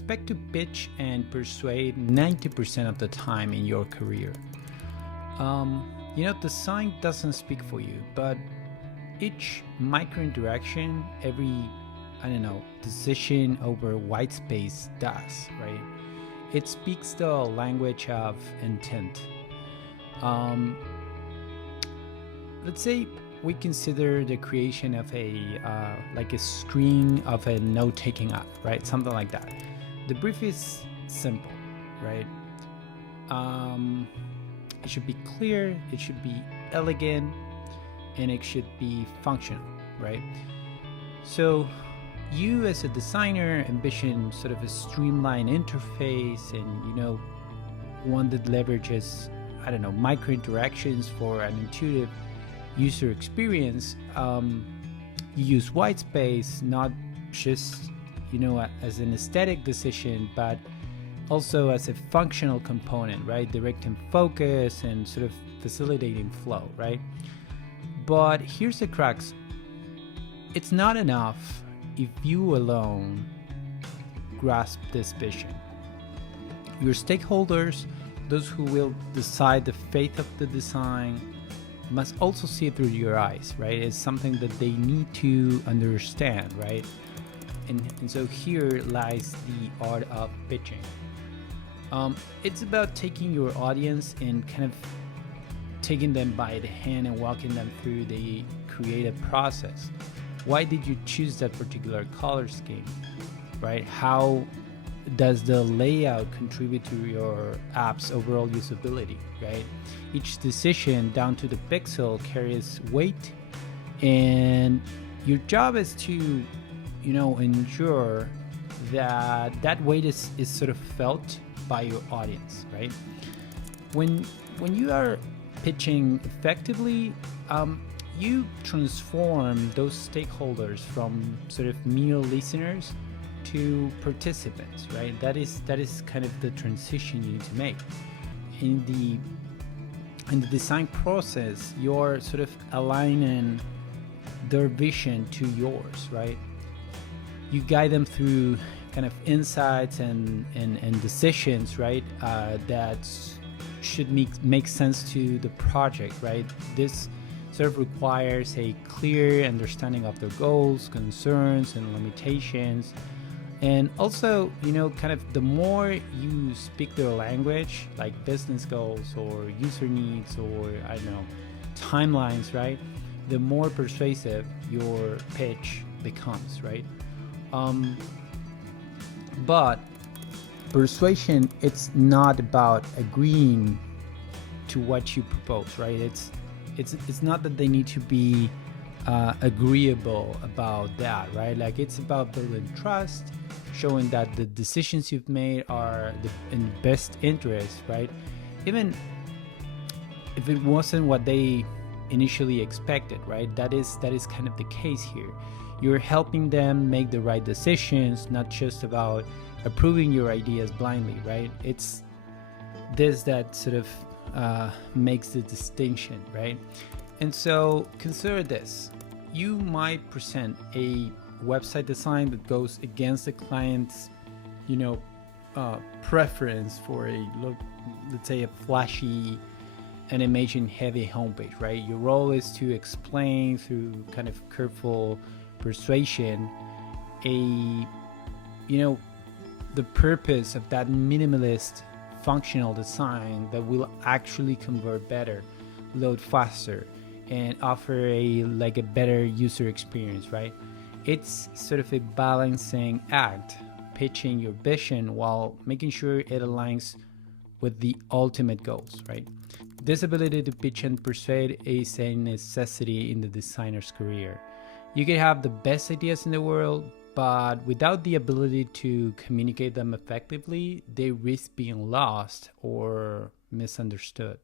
expect to pitch and persuade 90% of the time in your career. Design doesn't speak for you, but each micro interaction, every, decision over white space does, right? It speaks the language of intent. Let's say we consider the creation of a screen of a note-taking app, right? Something like that. The brief is simple, right? It should be clear, it should be elegant, and it should be functional, right? So you as a designer envision sort of a streamlined interface and, one that leverages, micro interactions for an intuitive user experience. You use white space not just as an aesthetic decision, but also as a functional component, right? Directing focus and sort of facilitating flow, right? But here's the crux. It's not enough if you alone grasp this vision. Your stakeholders, those who will decide the fate of the design, must also see it through your eyes, right? It's something that they need to understand, right? And so here lies the art of pitching. It's about taking your audience and kind of taking them by the hand and walking them through the creative process. Why did you choose that particular color scheme, right? How does the layout contribute to your app's overall usability, right? Each decision down to the pixel carries weight, and your job is to, ensure that that weight is sort of felt by your audience, right? When you are pitching effectively, you transform those stakeholders from sort of mere listeners to participants, right? That is kind of the transition you need to make. In the design process, you're sort of aligning their vision to yours, right? You guide them through kind of insights and decisions, right? That should make sense to the project, right? This sort of requires a clear understanding of their goals, concerns, and limitations. And also, kind of the more you speak their language, like business goals or user needs or, timelines, right? The more persuasive your pitch becomes, right? But persuasion, it's not about agreeing to what you propose, right? It's not that they need to be agreeable about that, right? Like, it's about building trust, showing that the decisions you've made are in the best interest, right? Even if it wasn't what they initially expected, right? That is kind of the case here. You're helping them make the right decisions, not just about approving your ideas blindly, right? It's this that sort of makes the distinction, right? And so consider this. You might present a website design that goes against the client's, preference for let's say a flashy animation heavy homepage, right? Your role is to explain through kind of careful persuasion the purpose of that minimalist functional design that will actually convert better, load faster, and offer a better user experience, right? It's sort of a balancing act, pitching your vision while making sure it aligns with the ultimate goals, right? This ability to pitch and persuade is a necessity in the designer's career. You can have the best ideas in the world, but without the ability to communicate them effectively, they risk being lost or misunderstood.